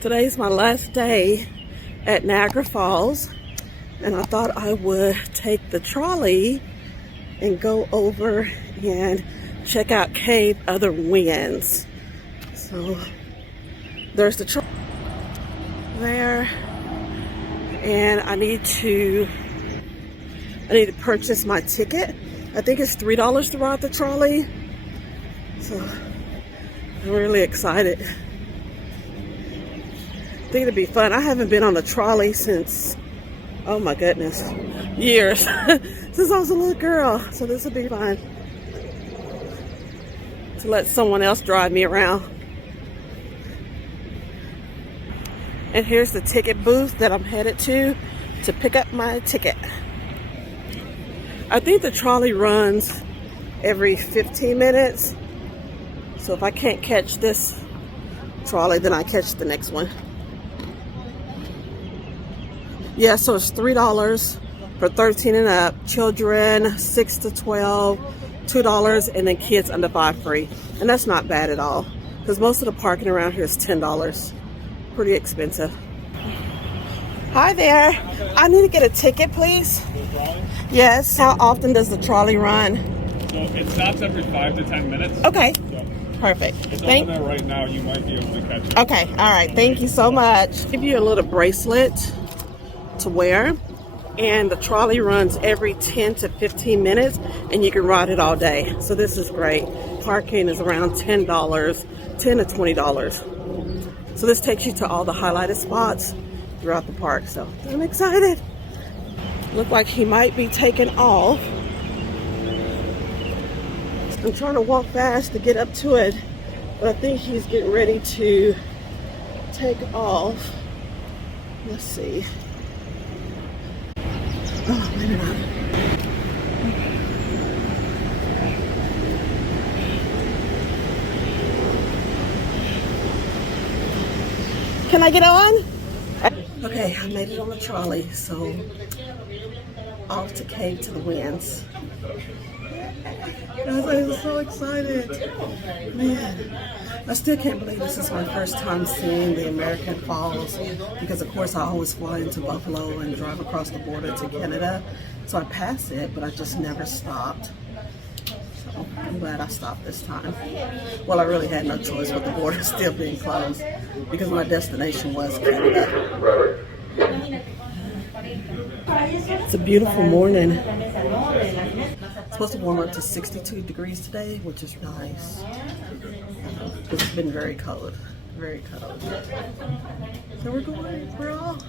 Today's my last day at Niagara Falls, and I thought I would take the trolley and go over and check out Cave of the Winds. So there's the trolley there, and I need to purchase my ticket. I think it's $3 to ride the trolley. So I'm really excited. I think it'll be fun. I haven't been on a trolley since, oh my goodness, years. Since I was a little girl. So this will be fun to let someone else drive me around. And here's the ticket booth that I'm headed to pick up my ticket. I think the trolley runs every 15 minutes. So if I can't catch this trolley, then I catch the next one. Yeah, so it's $3 for 13 and up, children 6 to 12, $2, and then kids under 5 free. And that's not bad at all, because most of the parking around here is $10. Pretty expensive. Hi there. I need to get a ticket, please. Yes. How often does the trolley run? So it stops every 5 to 10 minutes. Okay. So perfect. it's over there right now. You might be able to catch it. Okay. All right. Thank you so much. Give you a little bracelet to wear, and the trolley runs every 10 to 15 minutes, and you can ride it all day. So this is great. Parking is around $10, $10 to $20. So this takes you to all the highlighted spots throughout the park. So I'm excited. Look like he might be taking off. I'm trying to walk fast to get up to it, but I think he's getting ready to take off. Let's see. Oh, maybe not. Can I get on? Okay, I made it on the trolley, so off to Cave to the Winds. I'm so excited. Man, I still can't believe this is my first time seeing the American Falls, because of course I always fly into Buffalo and drive across the border to Canada. So I pass it, but I just never stopped. So I'm glad I stopped this time. Well, I really had no choice with the border still being closed, because my destination was Canada. It's a beautiful morning. It's supposed to warm up to 62 degrees today, which is nice. It's been very cold, very cold. So we're off.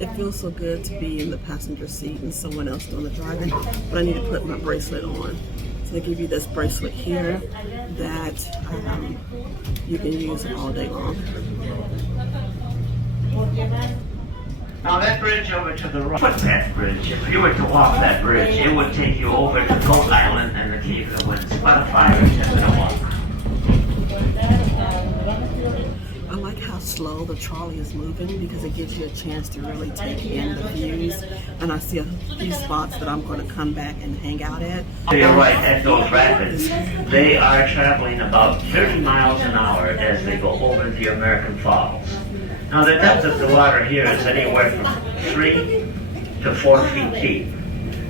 It feels so good to be in the passenger seat and someone else doing the driving, but I need to put my bracelet on. So they give you this bracelet here that you can use all day long. Now that bridge over to the right, that bridge, if you were to walk that bridge, it would take you over to Goat Island and the Cave of the Winds, about a 5 or 10 minute walk. I like how slow the trolley is moving, because it gives you a chance to really take in the views. And I see a few spots that I'm going to come back and hang out at. You're right, at those rapids, they are traveling about 30 miles an hour as they go over the American Falls. Now the depth of the water here is anywhere from 3 to 4 feet deep.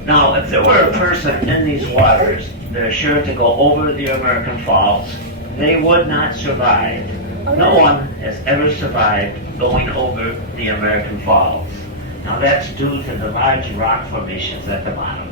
Now if there were a person in these waters, they're sure to go over the American Falls, they would not survive. No one has ever survived going over the American Falls. Now that's due to the large rock formations at the bottom.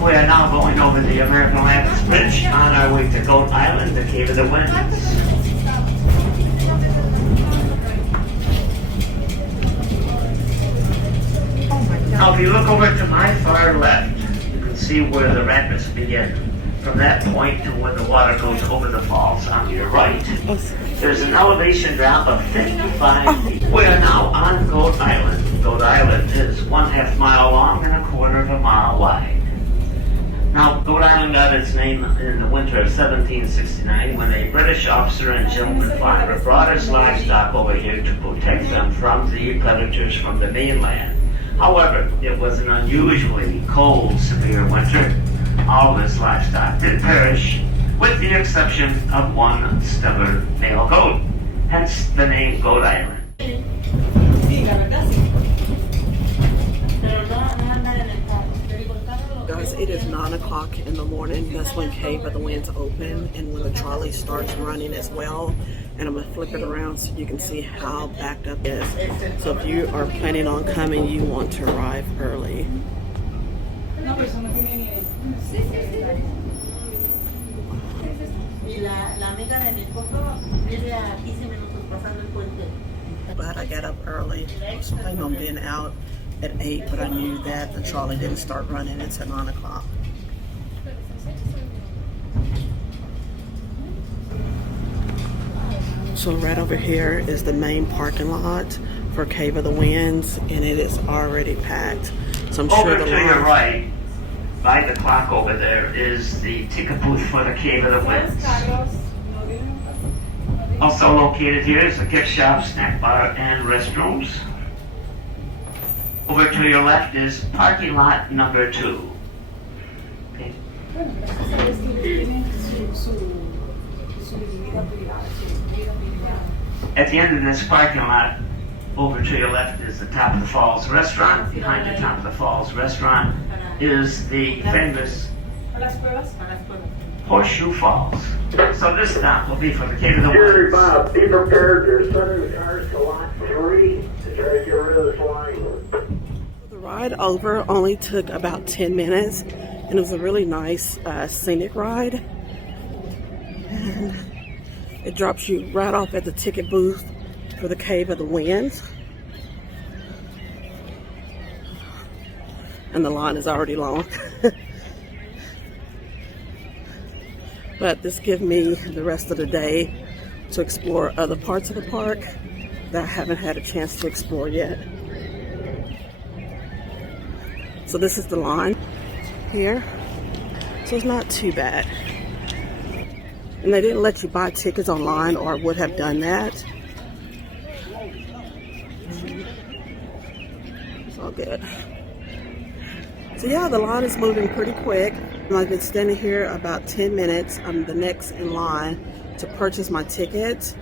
We are now going over the American Rapids Bridge on our way to Goat Island, the Cave of the Winds. Now if you look over to my far left, you can see where the rapids begin. From that point to where the water goes over the falls on your right, there's an elevation drop of 55 feet. We are now on Goat Island. 1/2 mile long and 1/4 of a mile wide. Now, Goat Island got its name in the winter of 1769 when a British officer and gentleman farmer brought his livestock over here to protect them from the predators from the mainland. However, it was an unusually cold, severe winter. All of his livestock did perish, with the exception of one stubborn male goat, hence the name Goat Island. Guys, it is 9 o'clock in the morning. That's when Cave of the Winds open and when the trolley starts running as well. And I'm gonna flip it around so you can see how backed up it is. So if you are planning on coming, you want to arrive early. But I got up early. I was planning on being out at 8, but I knew that the trolley didn't start running until 9 o'clock. So right over here is the main parking lot for Cave of the Winds, and it is already packed. So I'm sure over to your right, by the clock over there, is the ticket booth for the Cave of the Winds. Also located here is a gift shop, snack bar, and restrooms. Over to your left is parking lot number 2. Okay. At the end of this parking lot, over to your left is the Top of the Falls restaurant. Behind the Top of the Falls restaurant is the famous Horseshoe Falls. So this stop will be for the Cave of the Jerry Winds. Bob, be prepared. You're sending the cars to lot 3 to try to get rid of this line. The ride over only took about 10 minutes, and it was a really nice scenic ride. And it drops you right off at the ticket booth for the Cave of the Winds. And the line is already long. But this gives me the rest of the day to explore other parts of the park that I haven't had a chance to explore yet. So this is the line here. So it's not too bad. And they didn't let you buy tickets online, or I would have done that. It's all good. So yeah, the line is moving pretty quick. I've been standing here about 10 minutes. I'm the next in line to purchase my ticket.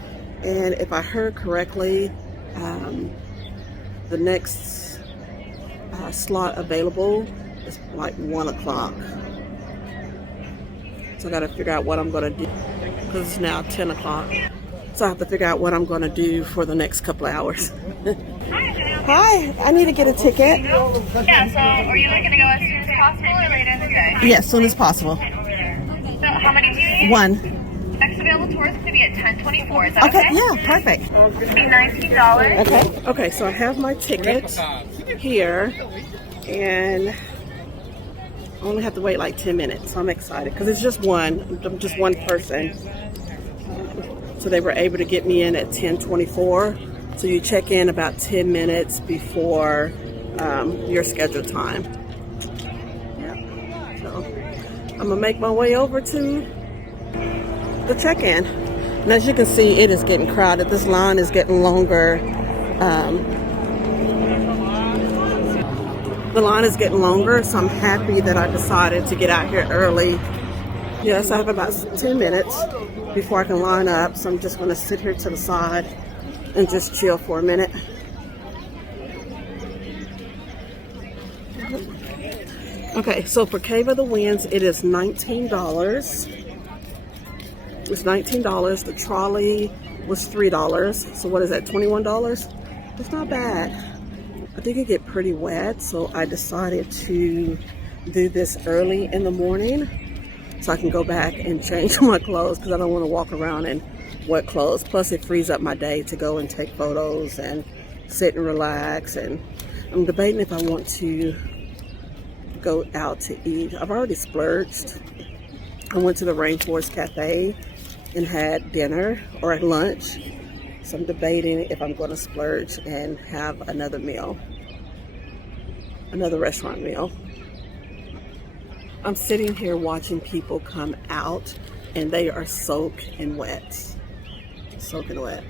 And if I heard correctly, the next slot available is like 1 o'clock. So I got to figure out what I'm going to do, because it's now 10 o'clock. So I have to figure out what I'm going to do for the next couple of hours. Hi, I need to get a ticket. Yeah, so are you looking to go as soon as possible or later in the day? Yeah, as soon as possible. So how many do you need? 1. Next available tour is going to be at 10:24. Is that okay? Okay, yeah, perfect. It's going to be $19. Okay. Okay, so I have my ticket here, and I only have to wait like 10 minutes. So I'm excited because it's just one. I'm just one person. So they were able to get me in at 10:24. So you check in about 10 minutes before your scheduled time. Yeah. So I'm gonna make my way over to the check-in. And as you can see, it is getting crowded. This line is getting longer. The line is getting longer, so I'm happy that I decided to get out here early. Yes, I have about 10 minutes before I can line up, so I'm just gonna sit here to the side and just chill for a minute. Okay, so for Cave of the Winds, it is $19. It's $19. The trolley was $3. So what is that, $21? It's not bad. I think it get pretty wet, so I decided to do this early in the morning so I can go back and change my clothes, because I don't want to walk around in wet clothes. Plus it frees up my day to go and take photos and sit and relax. And I'm debating if I want to go out to eat. I've already splurged. I went to the Rainforest Cafe and had dinner or at lunch. So I'm debating if I'm going to splurge and have another meal. Another restaurant meal. I'm sitting here watching people come out and they are soaking wet. Soaking wet.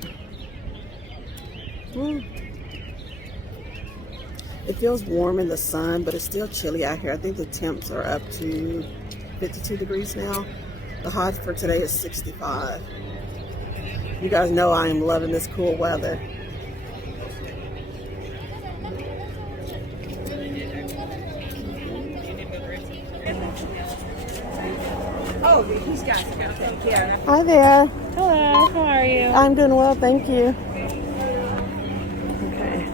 It feels warm in the sun, but it's still chilly out here. I think the temps are up to 52 degrees now. The high for today is 65. You guys know I am loving this cool weather. Oh, these guys are going to take care. Hi there. Hello, how are you? I'm doing well, thank you. Okay.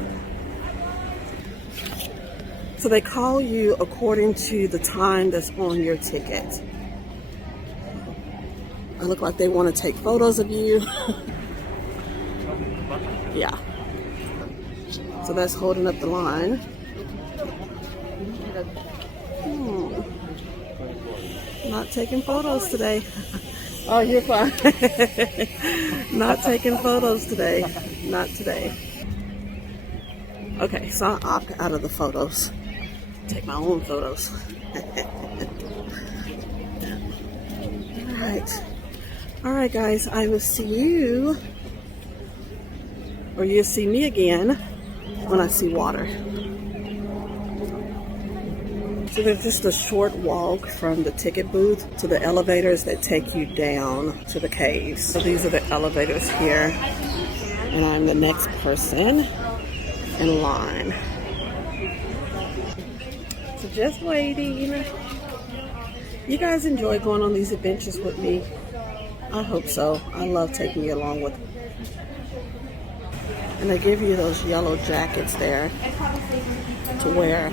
So they call you according to the time that's on your ticket. I look like they want to take photos of you. Yeah. So that's holding up the line. Not taking photos today. Oh, you're fine. Not taking photos today. Not today. Okay, so I'll opt out of the photos. Take my own photos. All right, guys. I will see you, or you'll see me again when I see water. So there's just a short walk from the ticket booth to the elevators that take you down to the caves. So these are the elevators here, and I'm the next person in line. So just waiting. You guys enjoy going on these adventures with me? I hope so. I love taking you along with me. And they give you those yellow jackets there to wear.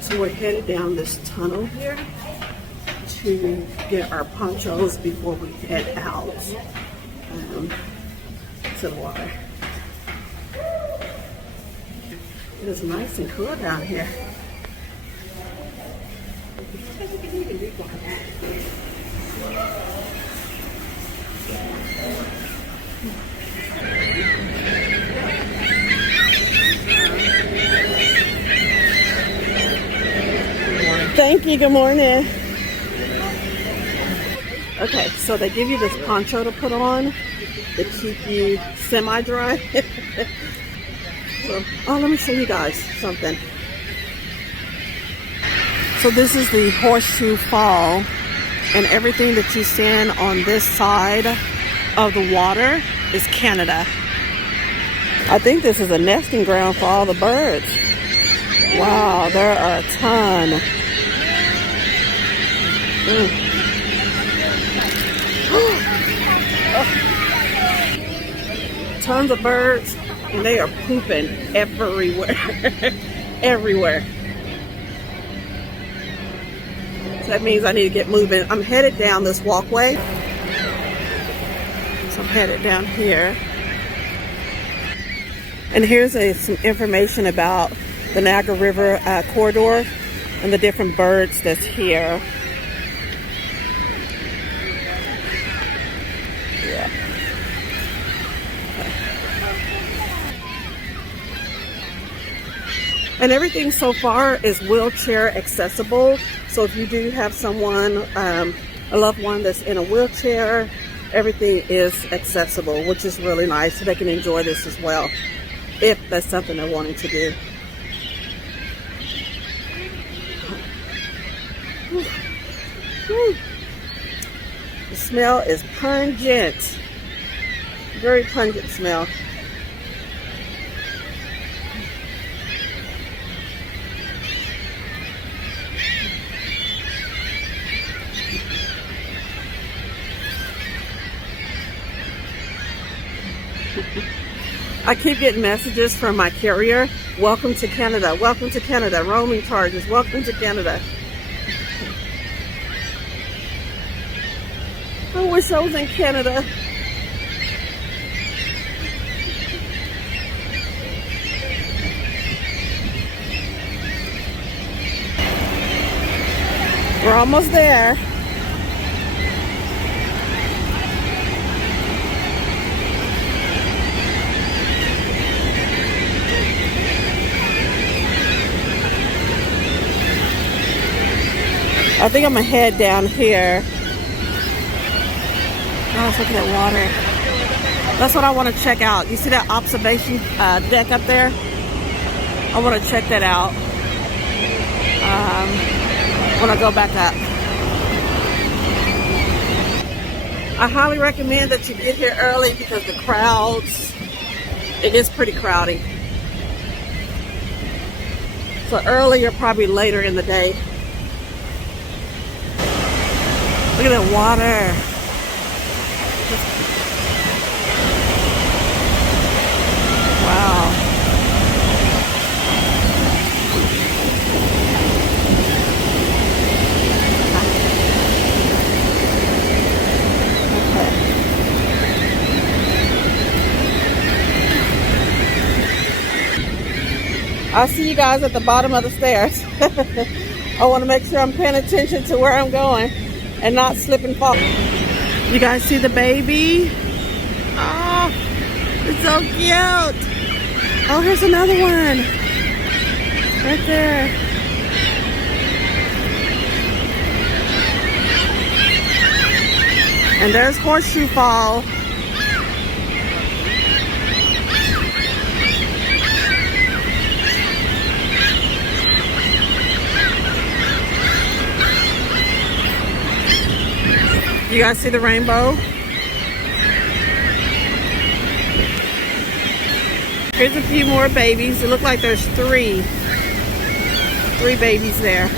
So we're headed down this tunnel here to get our ponchos before we head out to the water. It is nice and cool down here. Thank you, good morning. Okay, so they give you this poncho to put on to keep you semi-dry. So, oh, let me show you guys something. So this is the Horseshoe Fall, and everything that you see on this side of the water is Canada. I think this is a nesting ground for all the birds. Wow, there are a ton. Tons of birds, and they are pooping everywhere. Everywhere. So that means I need to get moving. I'm headed down this walkway. So I'm headed down here. And here's some information about the Niagara River corridor and the different birds that's here. Yeah. And everything so far is wheelchair accessible. So if you do have someone, a loved one that's in a wheelchair, everything is accessible, which is really nice. So they can enjoy this as well, if that's something they're wanting to do. The smell is pungent. Very pungent smell. I keep getting messages from my carrier. Welcome to Canada. Welcome to Canada. Roaming charges. Welcome to Canada. I wish I was in Canada. almost there. I think I'm gonna head down here. Oh, look at that water. That's what I want to check out. You see that observation deck up there? I want to check that out when I go back up. I highly recommend that you get here early because the crowds, it is pretty crowded. So early or probably later in the day. Look at that water. Wow. I'll see you guys at the bottom of the stairs. I want to make sure I'm paying attention to where I'm going and not slip and fall. You guys see the baby? Oh, it's so cute. Oh, here's another one. Right there. And there's Horseshoe Fall. You guys see the rainbow? Here's a few more babies. It looks like there's three babies there.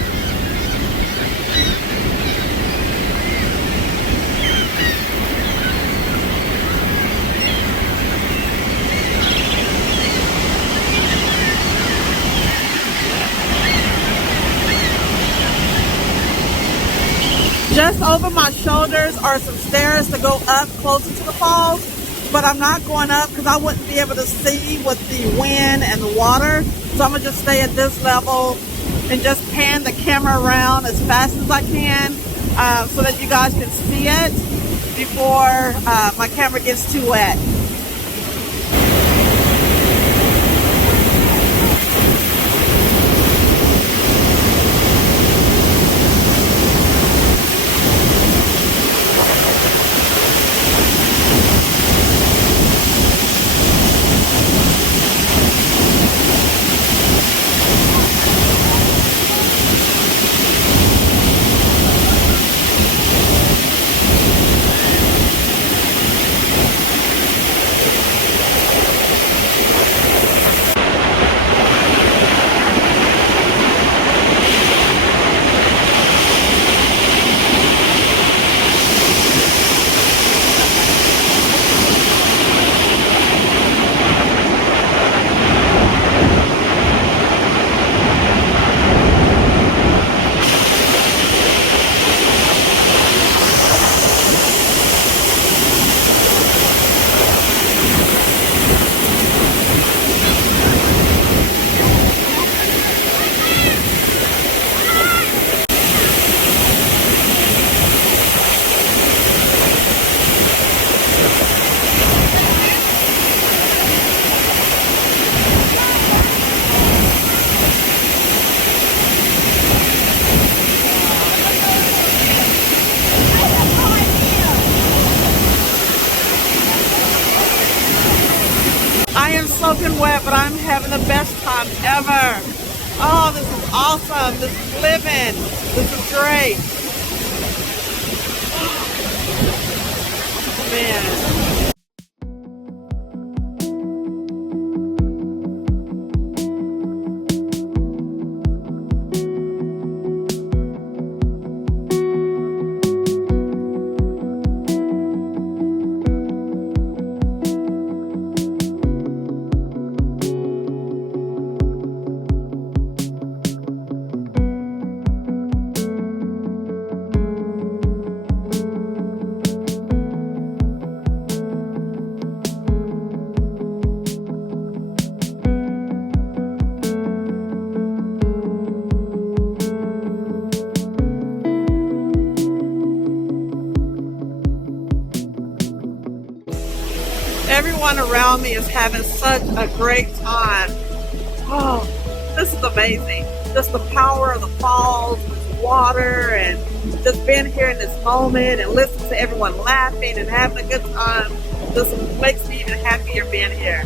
Just over my shoulders are some stairs to go up closer to the falls, but I'm not going up because I wouldn't be able to see with the wind and the water. So I'm gonna just stay at this level and just pan the camera around as fast as I can so that you guys can see it before my camera gets too wet. Soaking wet, but I'm having the best time ever. Oh, this is awesome. This is living. This is great. Oh, man. around me is having such a great time. Oh, this is amazing. Just the power of the falls, this water, and just being here in this moment and listening to everyone laughing and having a good time just makes me even happier being here.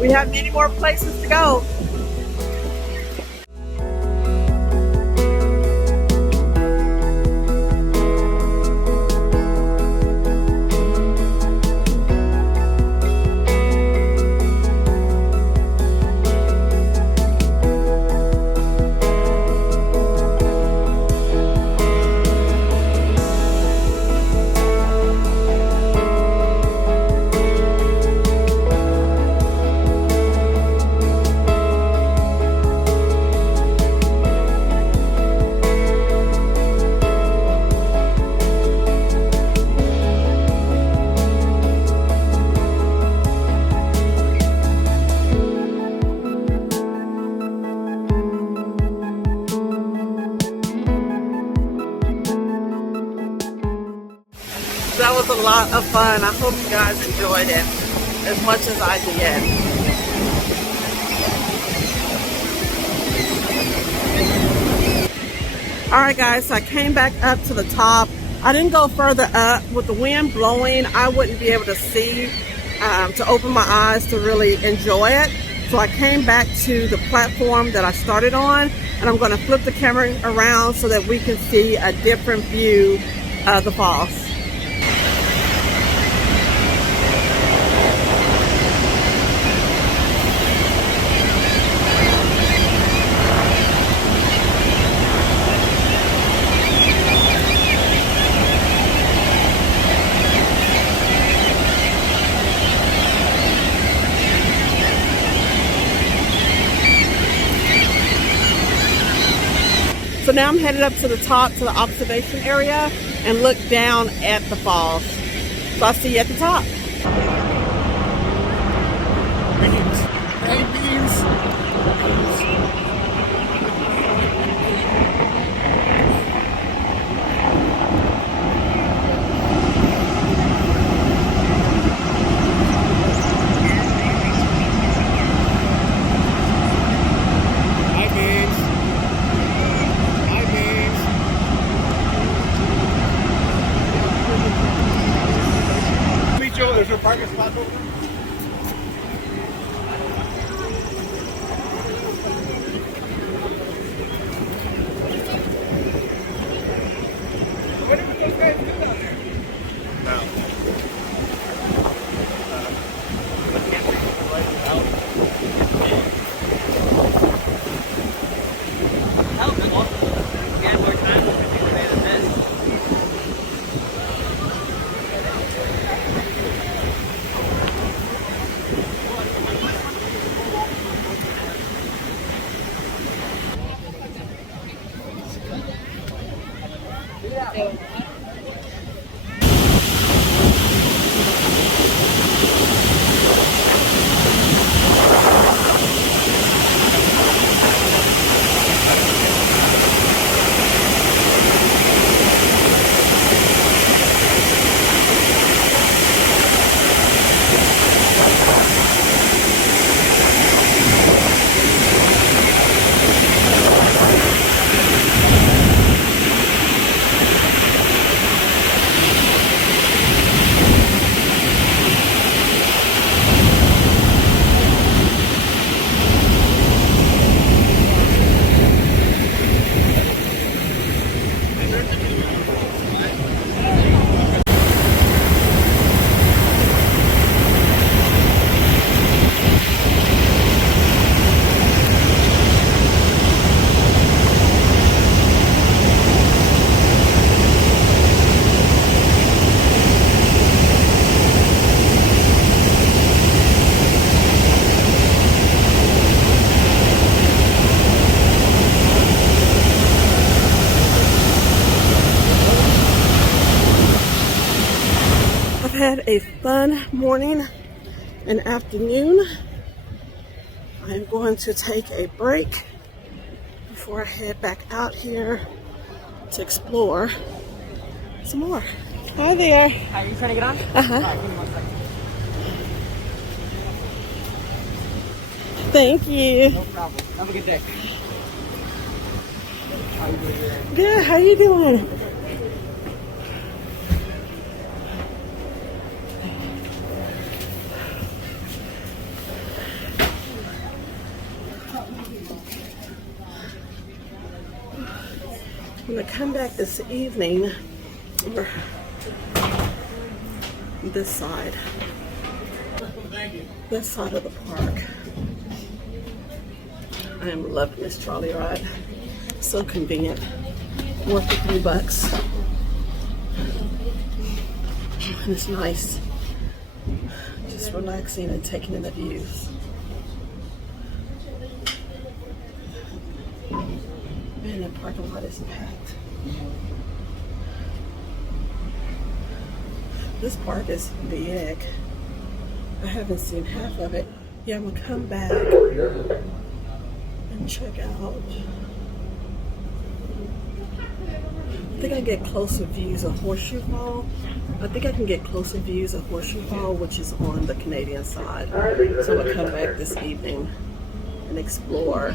We have many more places to go. That was a lot of fun. I hope you guys enjoyed it as much as I did. Alright guys, so I came back up to the top. I didn't go further up. With the wind blowing, I wouldn't be able to see, to open my eyes to really enjoy it. So I came back to the platform that I started on, and I'm going to flip the camera around so that we can see a different view of the falls. So now I'm headed up to the top, to the observation area, and look down at the falls. So I'll see you at the top. There's your parking spot open. What did those guys do down there? No. Can't take the lights out. Help it also. Get more time than we made in this. Had a fun morning and afternoon. I'm going to take a break before I head back out here to explore some more. Hi there. Are you trying to get on? Uh-huh. All right, give me 1 second. Thank you. No problem. Have a good day. How you doing? Good. How you doing? I'm gonna come back this evening. Or this side. This side of the park. I am loving this trolley ride. So convenient. Worth the $3. And it's nice. Just relaxing and taking in the views. Man, that parking lot is packed. This park is big. I haven't seen half of it. Yeah, I'm gonna come back and check out. I think I get closer views of Horseshoe Fall. I think I can get closer views of Horseshoe Fall, which is on the Canadian side. So I'm gonna come back this evening and explore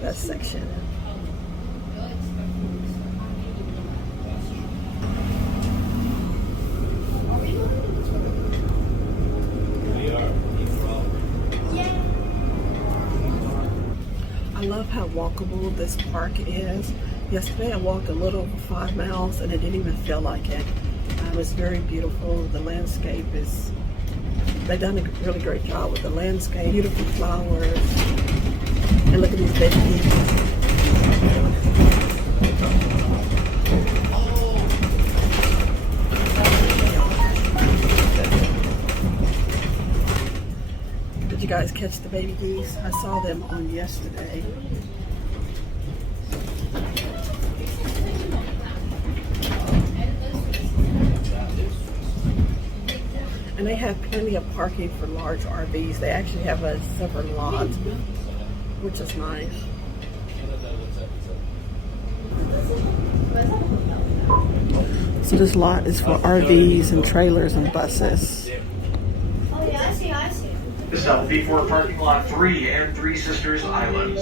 that section. I love how walkable this park is. Yesterday I walked a little over 5 miles and it didn't even feel like it. It was very beautiful. The landscape is, they've done a really great job with the landscape. Beautiful flowers. And look at these baby geese. Did you guys catch the baby geese? I saw them on yesterday. And they have plenty of parking for large RVs. They actually have a separate lot, which is nice. So this lot is for RVs and trailers and buses. Oh yeah, I see. This will be for parking lot 3 and 3 Sisters Islands.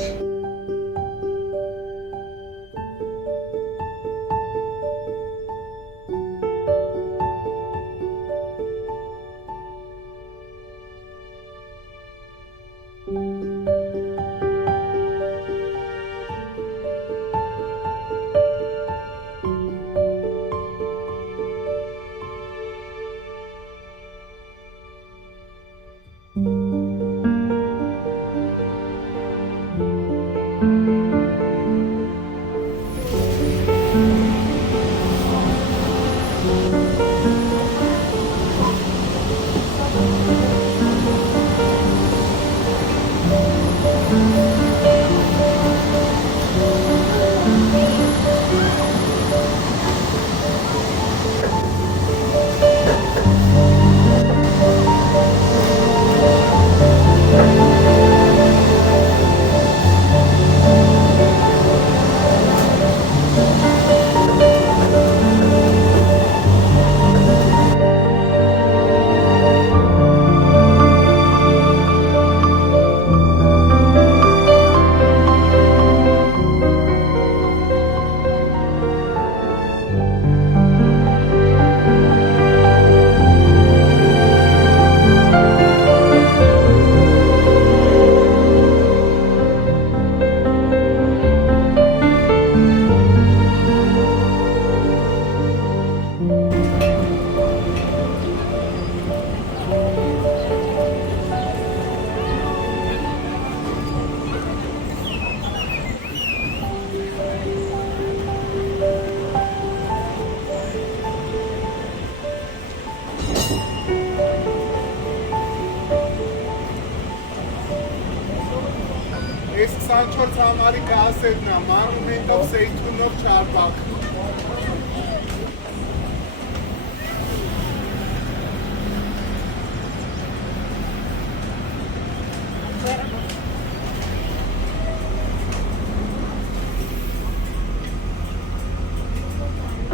ეს სანჩორ სამარი გასედნა მარუმენტով სეითუნով ჩარბაქ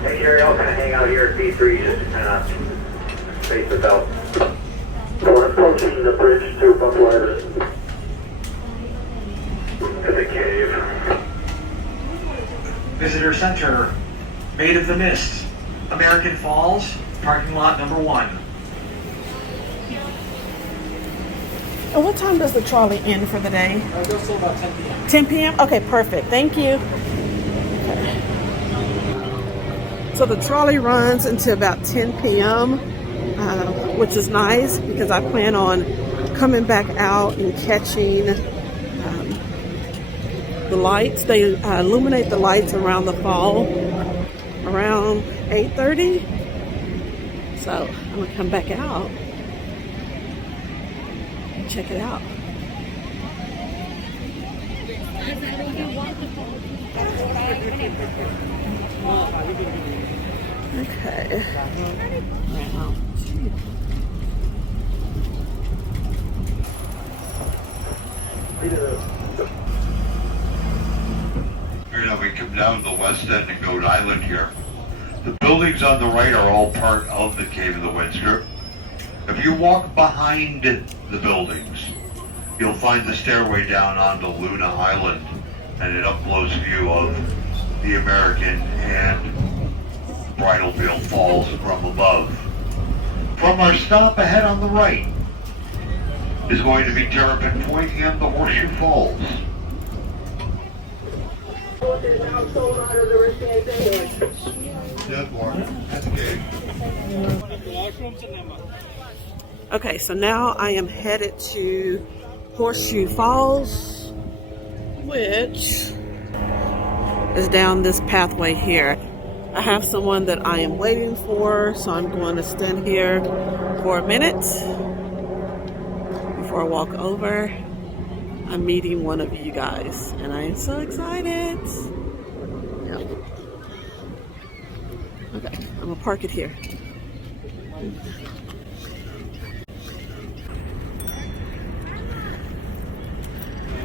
Hey, Gary, I'll kind of hang out out here at B3 just to kind of space us out. So we're approaching the bridge to Buffalo to the cave. Visitor Center, Maid of the Mist, American Falls, parking lot number 1. And what time does the trolley end for the day? It goes till about 10 p.m. 10 p.m.? Okay, perfect. Thank you. Okay. So the trolley runs until about 10 p.m., which is nice because I plan on coming back out and catching the lights. They illuminate the lights around the fall around 8:30. So I'm going to come back out and check it out. Okay. Wow. You know, we come down the west end of Goat Island here. The buildings on the right are all part of the Cave of the Winds group. If you walk behind the buildings, you'll find the stairway down onto Luna Island and an up-close view of the American and Bridal Falls from above. From our stop ahead on the right is going to be Terrapin Point and the Horseshoe Falls. Okay, so now I am headed to Horseshoe Falls, which is down this pathway here. I have someone that I am waiting for, so I'm going to stand here for a minute before I walk over. I'm meeting one of you guys, and I am so excited. Yep. Okay, I'm gonna park it here.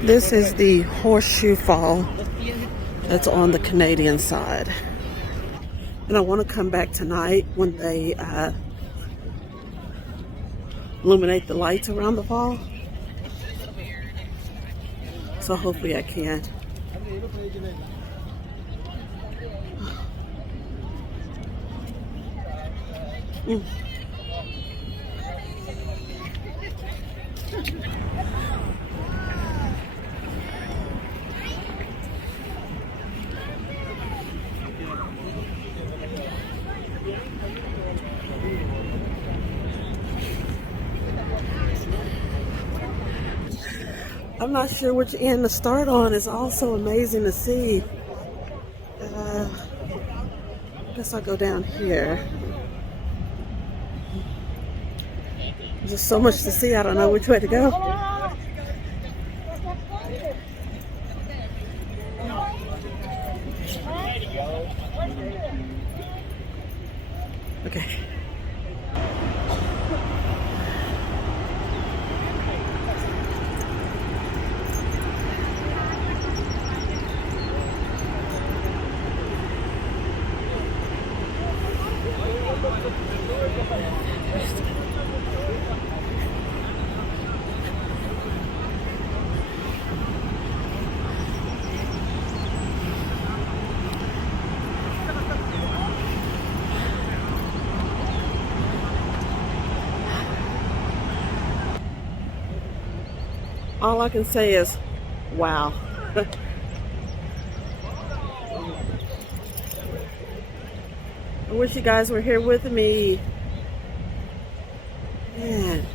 This is the Horseshoe Fall that's on the Canadian side. And I want to come back tonight when they illuminate the lights around the fall. So hopefully I can. I'm not sure which end to start on. It's also amazing to see. I guess I'll go down here. There's just so much to see. I don't know which way to go. Okay. All I can say is, wow. I wish you guys were here with me. Man,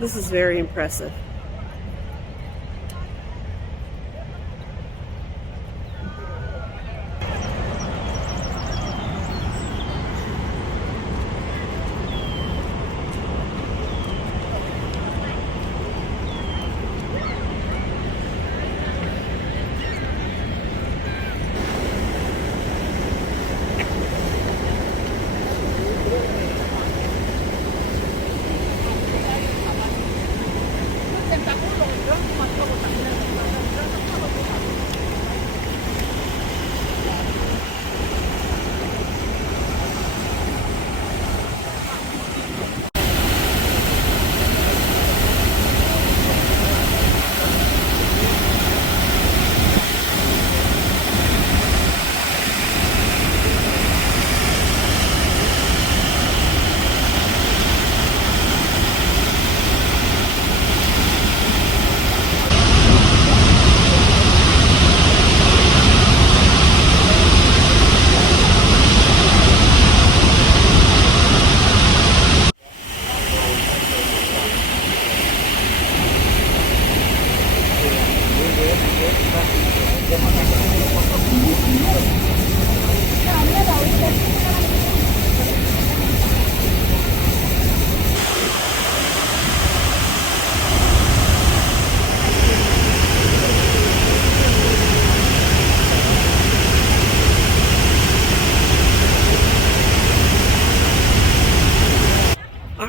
this is very impressive.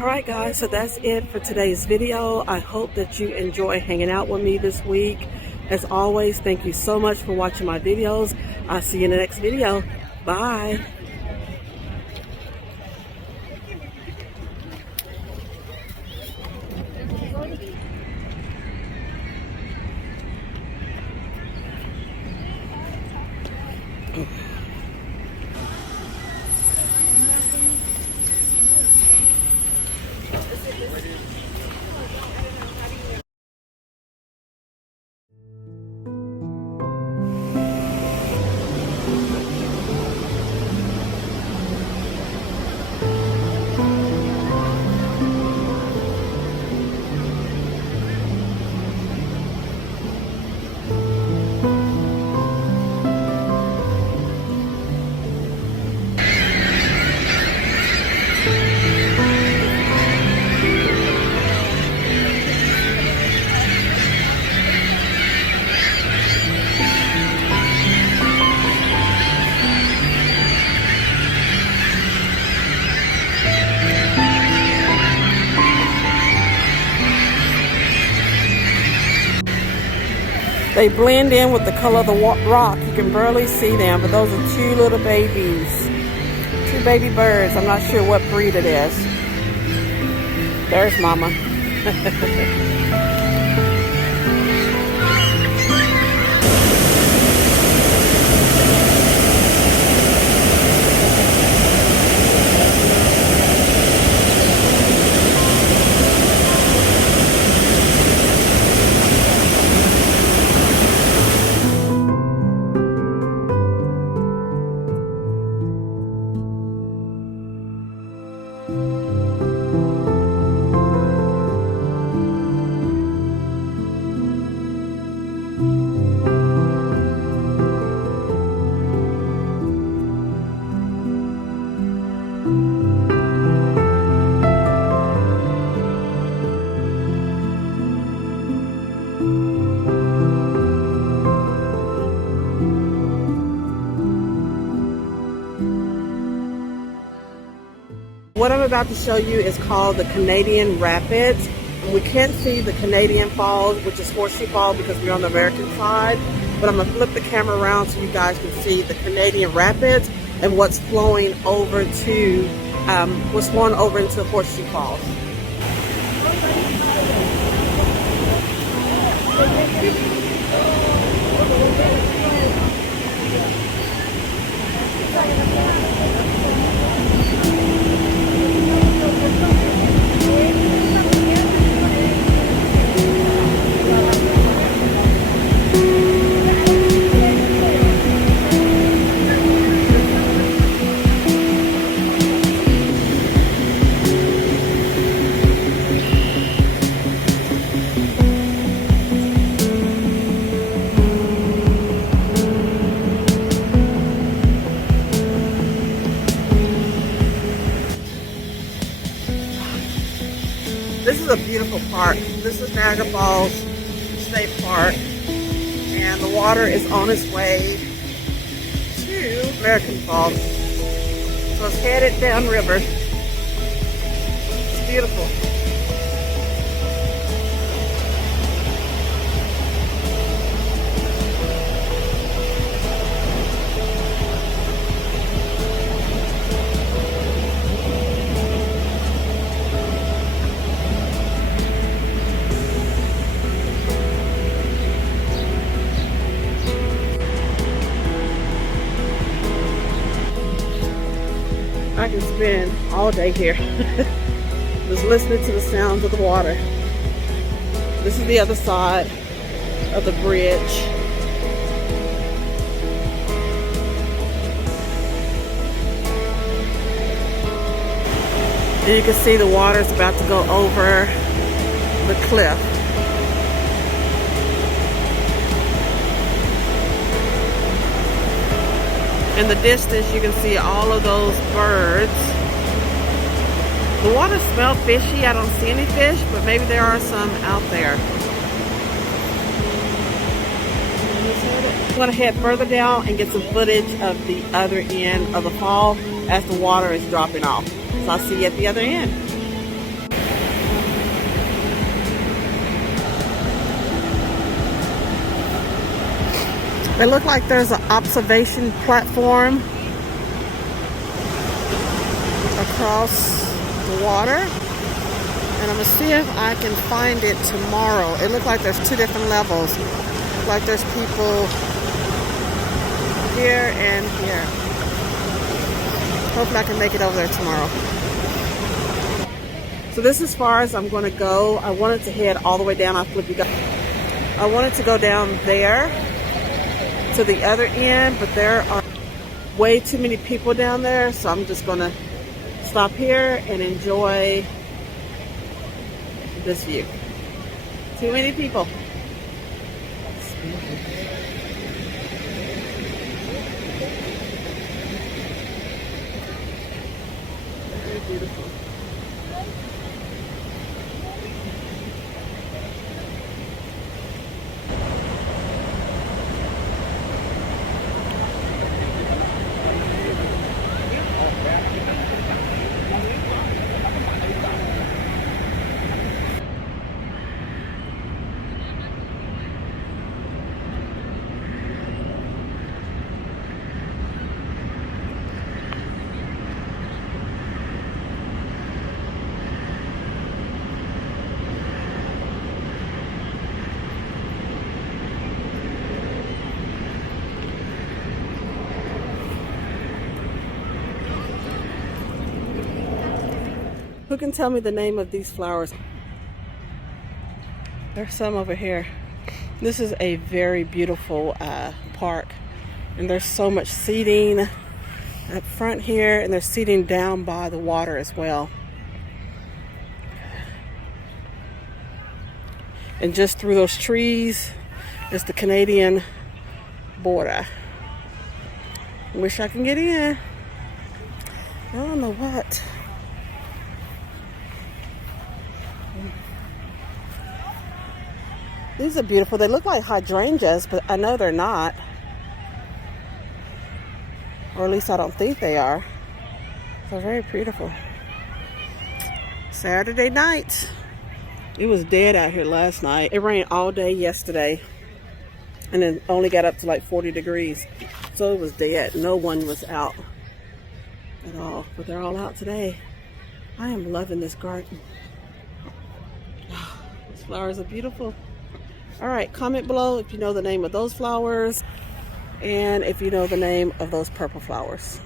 Alright guys, so that's it for today's video. I hope that you enjoy hanging out with me this week. As always, thank you so much for watching my videos. I'll see you in the next video. Bye. They blend in with the color of the rock. You can barely see them, but those are two little babies. Two baby birds. I'm not sure what breed it is. There's Mama. What I'm about to show you is called the Canadian Rapids. We can't see the Canadian Falls, which is Horseshoe Falls, because we're on the American side. But I'm going to flip the camera around so you guys can see the Canadian Rapids and what's flowing over into Horseshoe Falls. This is a beautiful park. This is Niagara Falls State Park, and the water is on its way to American Falls. So it's headed downriver. It's beautiful. I can spend all day here just listening to the sounds of the water. This is the other side of the bridge. And you can see the water is about to go over the cliff. In the distance, you can see all of those birds. The water smells fishy. I don't see any fish, but maybe there are some out there. I'm going to head further down and get some footage of the other end of the fall as the water is dropping off. So I'll see you at the other end. It looked like there's an observation platform across the water. And I'm gonna see if I can find it tomorrow. It looked like there's 2 different levels. Look like there's people here and here. Hopefully I can make it over there tomorrow. So this is as far as I'm gonna go. I wanted to head all the way down. I wanted to go down there to the other end, but there are way too many people down there, so I'm just gonna stop here and enjoy this view. Too many people. Very beautiful. Who can tell me the name of these flowers? There's some over here. This is a very beautiful park, and there's so much seating up front here, and there's seating down by the water as well. And just through those trees is the Canadian border. Wish I can get in. I don't know what. These are beautiful. They look like hydrangeas, but I know they're not. Or at least I don't think they are. They're very beautiful. Saturday night. It was dead out here last night. It rained all day yesterday. And it only got up to like 40 degrees. So it was dead. No one was out at all. But they're all out today. I am loving this garden. These flowers are beautiful. All right, comment below if you know the name of those flowers and if you know the name of those purple flowers.